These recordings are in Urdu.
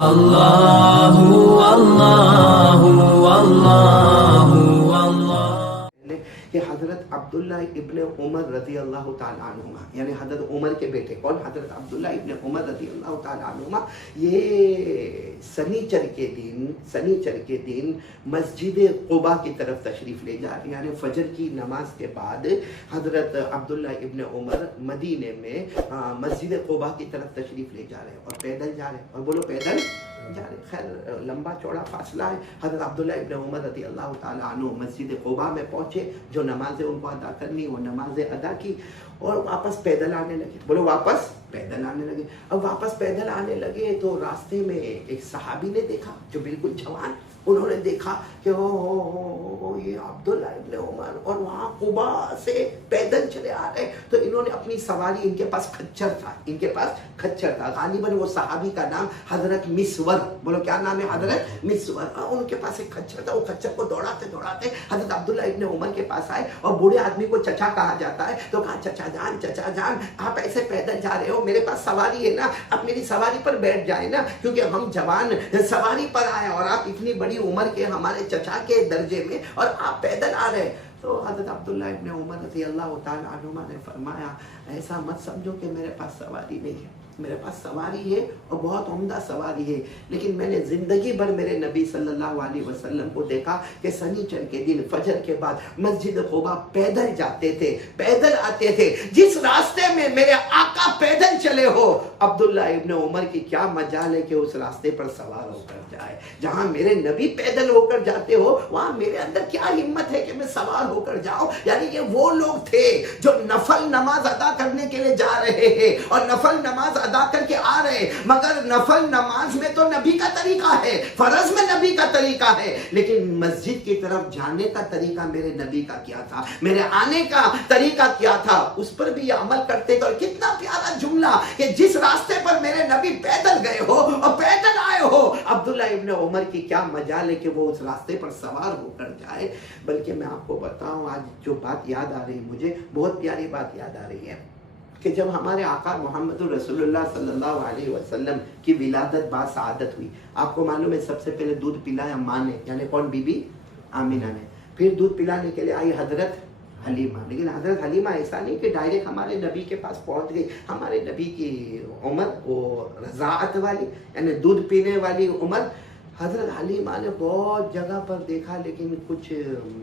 اللہ اللہ اللہ اللہ کہ حضرت عبداللہ ابن عمر رضی اللہ تعالیٰ عنہما، یعنی حضرت عمر کے بیٹے کون؟ حضرت عبداللہ ابن عمر رضی اللہ تعالیٰ عنہما، یہ سنیچر کے دن مسجد قباء کی طرف تشریف لے جا رہے ہیں، یعنی فجر کی نماز کے بعد حضرت عبداللہ ابن عمر مدینے میں مسجد قباء کی طرف تشریف لے جا رہے ہیں اور پیدل جا رہے ہیں، اور بولو پیدل جا رہے ہیں۔ خیر لمبا چوڑا فاصلہ ہے۔ حضرت عبداللہ ابن عمر رضی اللہ تعالیٰ عنہ مسجد قباء میں پہنچے، جو نمازیں ان کو ادا کرنی وہ نمازیں ادا کی اور واپس پیدل آنے لگے۔ بولو واپس پیدل آنے لگے۔ اب واپس پیدل آنے لگے تو راستے میں ایک صحابی نے دیکھا جو بالکل جوان، انہوں نے دیکھا کہ یہ عبداللہ ابن عمر اور وہاں قباء سے پیدل چلے آ رہے، تو انہوں نے اپنی سواری، ان کے پاس کھچر تھا، غالباً وہ صحابی کا نام حضرت مسور، بولو کیا نام ہے؟ حضرت مسور۔ ان کے پاس ایک کھچر تھا، وہ کھچر کو دوڑاتے حضرت عبداللہ ابن عمر کے پاس آئے، اور بوڑھے آدمی کو چچا کہا جاتا ہے، تو کہا چچا جان آپ ایسے پیدل جا رہے ہو، میرے پاس سواری ہے نا، آپ میری سواری پر بیٹھ جائیں نا، کیونکہ ہم جوان سواری پر آئے اور آپ اتنی بڑی عمر کے ہمارے چچا کے درجے میں اور آپ پیدل آ رہے۔ تو حضرت عبداللہ ابن عمر رضی اللہ تعالیٰ عنہما نے فرمایا ایسا مت سمجھو کہ میرے پاس سواری نہیں ہے، میرے پاس سواری ہے اور بہت عمدہ سواری ہے، لیکن میں نے زندگی بھر میرے نبی صلی اللہ علیہ وسلم کو دیکھا کہ سنیچر کے دن فجر کے بعد مسجد قباء پیدل جاتے تھے، پیدل آتے تھے۔ جس راستے میں میرے آقا پیدل چلے ہو، عبداللہ ابن عمر کی کیا مجال ہے کہ اس راستے پر سوار ہو کر جائے۔ جہاں میرے نبی پیدل ہو کر جاتے ہو، وہاں میرے اندر کیا ہمت ہے کہ میں سوار ہو کر جاؤں۔ یعنی یہ وہ لوگ تھے جو نفل نماز ادا کرنے کے لیے جا رہے ہیں اور نفل نماز ادا کر کے آ رہے، مگر نفل نماز میں تو نبی کا طریقہ ہے، فرض میں نبی کا طریقہ ہے، لیکن مسجد کی طرف جانے کا طریقہ میرے نبی کا کیا تھا، میرے آنے کا طریقہ کیا تھا، اس پر بھی یہ عمل کرتے تھے۔ اور کتنا پیارا جملہ کہ جس راستے پر میرے نبی پیدل گئے ہو اور پیدل آئے ہو، عبداللہ ابن عمر کی کیا مجال ہے کہ وہ اس راستے پر سوار ہو کر جائے۔ بلکہ میں آپ کو بتاؤں، آج جو بات یاد آ رہی مجھے، بہت پیاری بات یاد آ رہی ہے کہ جب ہمارے آقا محمد رسول اللہ صلی اللہ علیہ وسلم کی ولادت با سعادت ہوئی، آپ کو معلوم ہے سب سے پہلے دودھ پلایا ماں نے، یعنی کون؟ بی بی آمینہ نے۔ پھر دودھ پلانے کے لیے آئی حضرت حلیمہ، لیکن حضرت حلیمہ ایسا نہیں کہ ڈائریکٹ ہمارے نبی کے پاس پہنچ گئی۔ ہمارے نبی کی عمر وہ رضاعت والی، یعنی دودھ پینے والی عمر۔ حضرت حلیمہ نے بہت جگہ پر دیکھا لیکن کچھ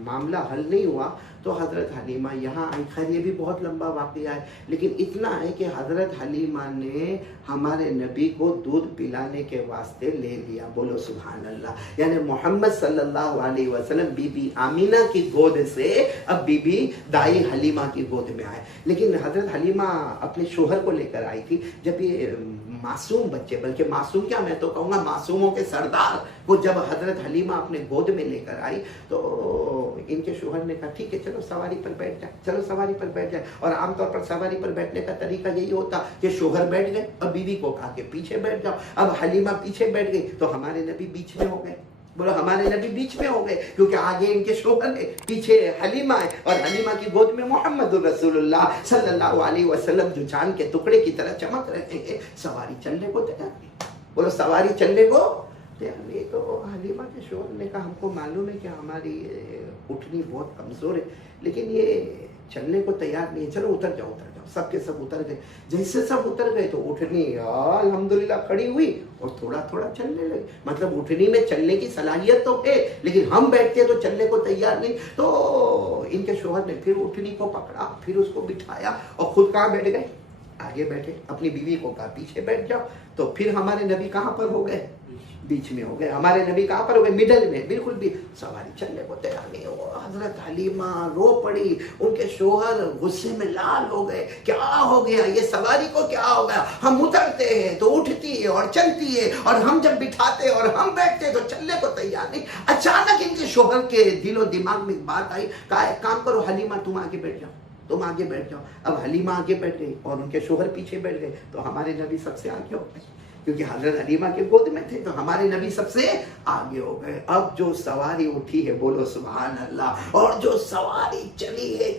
معاملہ حل نہیں ہوا، تو حضرت حلیمہ یہاں آئی۔ خیر یہ بھی بہت لمبا واقعہ ہے، لیکن اتنا ہے کہ حضرت حلیمہ نے ہمارے نبی کو دودھ پلانے کے واسطے لے لیا، بولو سبحان اللہ۔ یعنی محمد صلی اللہ علیہ وسلم بی بی آمینہ کی گود سے اب بی بی دائی حلیمہ کی گود میں آئے۔ لیکن حضرت حلیمہ اپنے شوہر کو لے کر آئی تھی۔ جب یہ معصوم بچے، بلکہ معصوم کیا، میں تو کہوں گا معصوموں کے سردار کو جب حضرت حلیمہ اپنے گود میں لے کر آئی، تو ان کے شوہر نے کہا ٹھیک ہے چلو سواری پر بیٹھ جائے، چلو سواری پر بیٹھ جائے۔ اور عام طور پر سواری پر بیٹھنے کا طریقہ یہی ہوتا کہ شوہر بیٹھ گئے اور بیوی کو کہا کہ پیچھے بیٹھ جاؤ۔ اب حلیمہ پیچھے بیٹھ گئی تو ہمارے نبی بیچ میں ہو گئے، بولو ہمارے نبی بیچ میں ہو گئے، کیونکہ آگے ان کے شوہر ہے، پیچھے حلیمہ ہے، اور حلیمہ کی گود میں محمد رسول اللہ صلی اللہ علیہ وسلم جو جان کے ٹکڑے کی طرح چمک رہے ہیں۔ سواری چلنے کو تیار نہیں، بولو سواری چلنے کو تیار نہیں۔ تو حلیمہ کے شوہر نے کہا ہم کو معلوم ہے کہ ہماری اٹھنی بہت کمزور ہے، لیکن یہ چلنے کو تیار نہیں ہے، چلو اتر جاؤ۔ سب کے سب اتر گئے۔ جیسے سب اتر گئے تو اٹھنی الحمدللہ کھڑی ہوئی اور تھوڑا تھوڑا چلنے لگی۔ مطلب اٹھنی میں چلنے کی صلاحیت تو ہے، لیکن ہم بیٹھتے تو چلنے کو تیار نہیں۔ تو ان کے شوہر نے پھر اٹھنی کو پکڑا، پھر اس کو بٹھایا اور خود کہاں بیٹھ گئے؟ آگے بیٹھے۔ اپنی بیوی کو کہا پیچھے بیٹھ جاؤ۔ تو پھر ہمارے نبی کہاں پر ہو گئے؟ بیچ میں ہو گئے۔ ہمارے نبی کہاں پر ہو گئے؟ مڈل میں، بالکل بھی سواری چلنے کو تیار نہیں ہو۔ حضرت حلیمہ رو پڑی، ان کے شوہر غصے میں لال ہو گئے، کیا ہو گیا یہ سواری کو، کیا ہو گیا؟ ہم اترتے ہیں تو اٹھتی ہے اور چلتی ہے، اور ہم جب بٹھاتے اور ہم بیٹھتے تو چلنے کو تیار نہیں۔ اچانک ان کے شوہر کے دل و دماغ میں بات آئی، کہا ایک کام کرو حلیمہ تم آگے بیٹھ جاؤ، تم آگے بیٹھ جاؤ۔ اب حلیمہ آگے بیٹھ گئی اور ان کے شوہر پیچھے بیٹھ گئے، تو ہمارے نبی سب سے آگے ہو گئے۔ کیونکہ حضرت حلیمہ کے گود میں تھے تو ہمارے نبی سب سے آگے ہو گئے. اب جو سواری اٹھی ہے بولو سبحان اللہ, اور جو سواری چلی ہے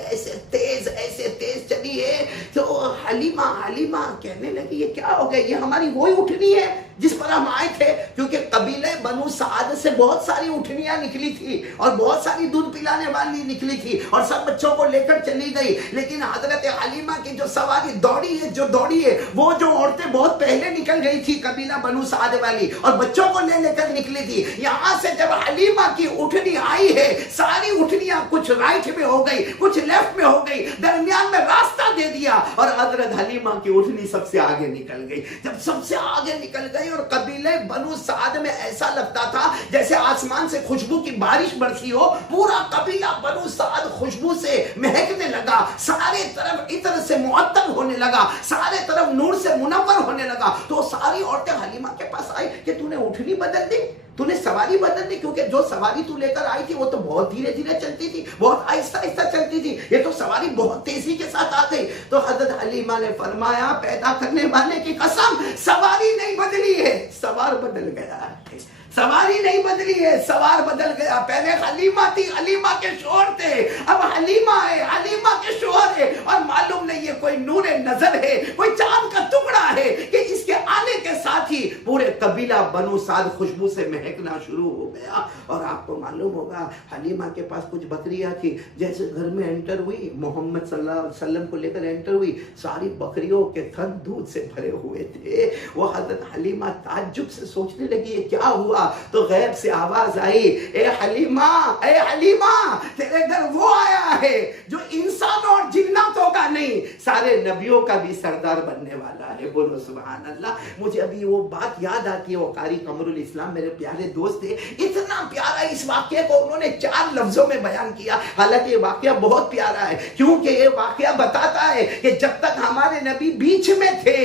ایسے تیز چلی ہے تو حلیمہ کہنے لگی یہ کیا ہو گیا, یہ ہماری وہی اٹھنی ہے جس پر ہم آئے تھے. کیونکہ قبیلہ بنو سعد سے بہت ساری اٹھنیاں نکلی تھی اور بہت ساری دودھ پلانے والی نکلی تھی اور سب بچوں کو لے کر چلی گئی, لیکن حضرت حلیمہ کی جو سواری دوڑی ہے وہ جو عورتیں بہت پہلے نکل گئی تھی قبیلہ بنو سعد والی اور بچوں کو لے کر نکلی تھی. یہاں سے جب حلیمہ کی اٹھنی آئی ہے ساری اٹھنیاں کچھ رائٹ میں ہو گئی کچھ لیفٹ میں ہو گئی, درمیان میں راستہ دے دیا اور حضرت حلیمہ کی اٹھنی سب سے آگے نکل گئی. جب سب سے آگے نکل گئی اور قبیلہ بنو سعد میں ایسا لگتا تھا جیسے آسمان سے خوشبو کی بارش برسی ہو, پورا قبیلہ بنو سعد خوشبو سے مہکنے لگا, سارے طرف عطر سے معطر ہونے لگا, سارے طرف نور سے منور ہونے لگا. تو ساری عورتیں حلیمہ کے پاس آئی کہ تو نے اٹھنی بدل دی, تو نے سواری بدل دی, کیونکہ جو سواری تو لے کر آئی تھی وہ تو بہت دھیرے چلتی تھی, بہت آہستہ چلتی تھی, یہ تو سواری بہت تیزی کے ساتھ آ گئی. تو حضرت حلیمہ نے فرمایا پیدا کرنے والے کی قسم سواری نہیں بدلی ہے, سوار بدل گیا ہے. سواری نہیں بدلی ہے, سوار بدل گیا. پہلے حلیمہ تھی, حلیمہ کے شوہر تھے, اب حلیمہ ہے, حلیمہ کے شوہر ہے. اور معلوم نہیں یہ کوئی نور نظر ہے, کوئی چاند کا ٹکڑا ہے کہ اس کے آنے کے ساتھ ہی پورے قبیلہ بنو سعد خوشبو سے مہکنا شروع ہو گیا. اور آپ کو معلوم ہوگا حلیمہ کے پاس کچھ بکریاں تھی, جیسے گھر میں انٹر ہوئی محمد صلی اللہ علیہ وسلم کو لے کر انٹر ہوئی, ساری بکریوں کے تھن دودھ سے بھرے ہوئے تھے. وہ حضرت حلیمہ تعجب سے سوچنے لگی یہ کیا ہوا. تو غیب سے آواز آئی, اے حلیمہ تیرے گھر وہ آیا ہے جو انسانوں اور جناتوں کا نہیں سارے نبیوں کا بھی سردار بننے والا ہے. بولو سبحان اللہ. مجھے ابھی وہ بات یاد آتی ہے, وہ قاری قمر الاسلام میرے پیارے دوست تھے, اتنا پیارا اس واقعے کو انہوں نے 4 لفظوں میں بیان کیا. حالانکہ یہ واقعہ بہت پیارا ہے کیونکہ یہ واقعہ بتاتا ہے کہ جب تک ہمارے نبی بیچ میں تھے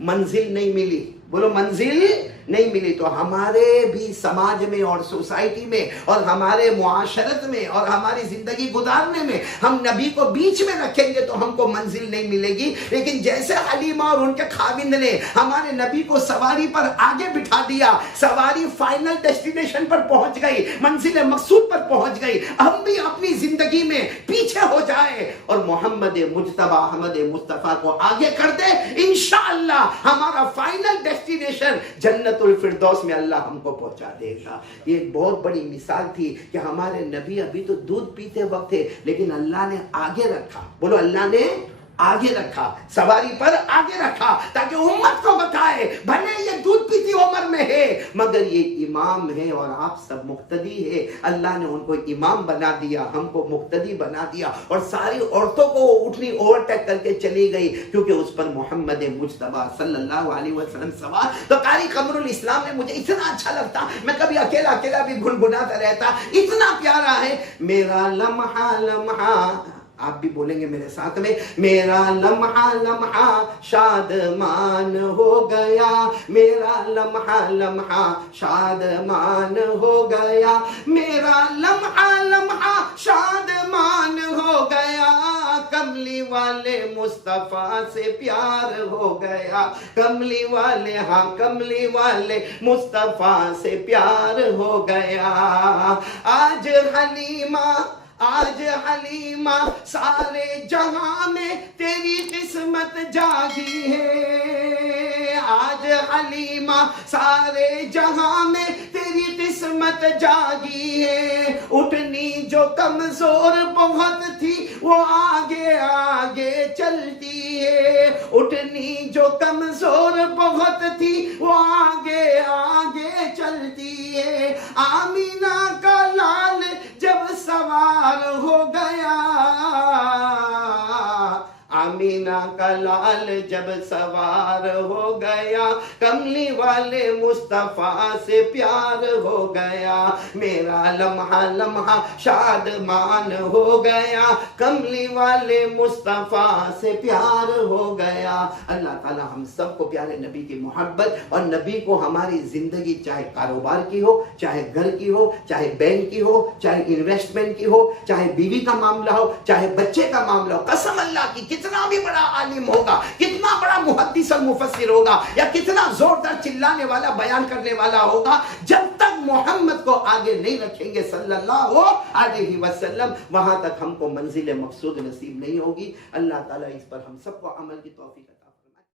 منزل نہیں ملی. بولو منزل نہیں ملی. تو ہمارے بھی سماج میں اور سوسائٹی میں اور ہمارے معاشرت میں اور ہماری زندگی گزارنے میں ہم نبی کو بیچ میں رکھیں گے تو ہم کو منزل نہیں ملے گی. لیکن جیسے حلیمہ اور ان کے خاوند نے ہمارے نبی کو سواری پر آگے بٹھا دیا, سواری فائنل ڈیسٹینیشن پر پہنچ گئی, منزل مقصود پر پہنچ گئی. ہم بھی اپنی زندگی میں پیچھے ہو جائے اور محمد مجتبی احمد مصطفیٰ کو آگے کر دے, انشاءاللہ ہمارا فائنل ڈیسٹینیشن جنت الفردوس میں اللہ ہم کو پہنچا دے گا. یہ ایک بہت بڑی مثال تھی کہ ہمارے نبی ابھی تو دودھ پیتے وقت تھے لیکن اللہ نے آگے رکھا. بولو اللہ نے آگے رکھا, سواری پر آگے رکھا تاکہ امت کو بتائے بھلے یہ دودھ پیتی عمر میں ہے مگر یہ امام ہے اور آپ سب مقتدی ہے. اللہ نے ان کو امام بنا دیا, ہم کو مقتدی بنا دیا اور ساری عورتوں کو اٹھنی اوورٹیک کر کے چلی گئی کیونکہ اس پر محمد مجتبی صلی اللہ علیہ وسلم سوار. تو قاری قمر الاسلام میں مجھے اتنا اچھا لگتا, میں کبھی اکیلا بھی گنگناتا رہتا, اتنا پیارا ہے. میرا لمحہ لمحہ, آپ بھی بولیں گے میرے ساتھ میں, میرا لمحہ لمحہ شادمان ہو گیا, میرا لمحہ لمحہ شادمان ہو گیا, میرا لمحہ لمحہ شادمان ہو گیا, کملی والے مصطفیٰ سے پیار ہو گیا, کملی والے ہاں کملی والے مصطفیٰ سے پیار ہو گیا. آج حلیمہ سارے جہاں میں تیری قسمت جاگی ہے, آج حلیمہ سارے جہاں میں تیری قسمت جاگی ہے. اٹھنی جو کمزور بہت تھی وہ آگے آگے چلتی ہے, اٹھنی جو کمزور بہت تھی وہ آگے آگے چلتی ہے. آمینہ کا لال جب سوار ہو گیا, آمینہ کا لال جب سوار ہو گیا, کملی والے مصطفیٰ سے پیار ہو گیا, میرا لمحہ لمحہ شادمان ہو گیا, کملی والے مصطفیٰ سے پیار ہو گیا. اللہ تعالی ہم سب کو پیارے نبی کی محبت اور نبی کو ہماری زندگی چاہے کاروبار کی ہو, چاہے گھر کی ہو, چاہے بینک کی ہو, چاہے انویسٹمنٹ کی ہو, چاہے بیوی کا معاملہ ہو, چاہے بچے کا معاملہ ہو, قسم اللہ کی کتنا بھی بڑا عالم ہوگا, کتنا بڑا محدث اور مفسر ہوگا یا کتنا اتنا زوردار چلانے والا بیان کرنے والا ہوگا، جب تک محمد کو آگے نہیں رکھیں گے صلی اللہ علیہ وسلم، وہاں تک ہم کو منزل مقصود نصیب نہیں ہوگی۔ اللہ تعالیٰ اس پر ہم سب کو عمل کی توفیق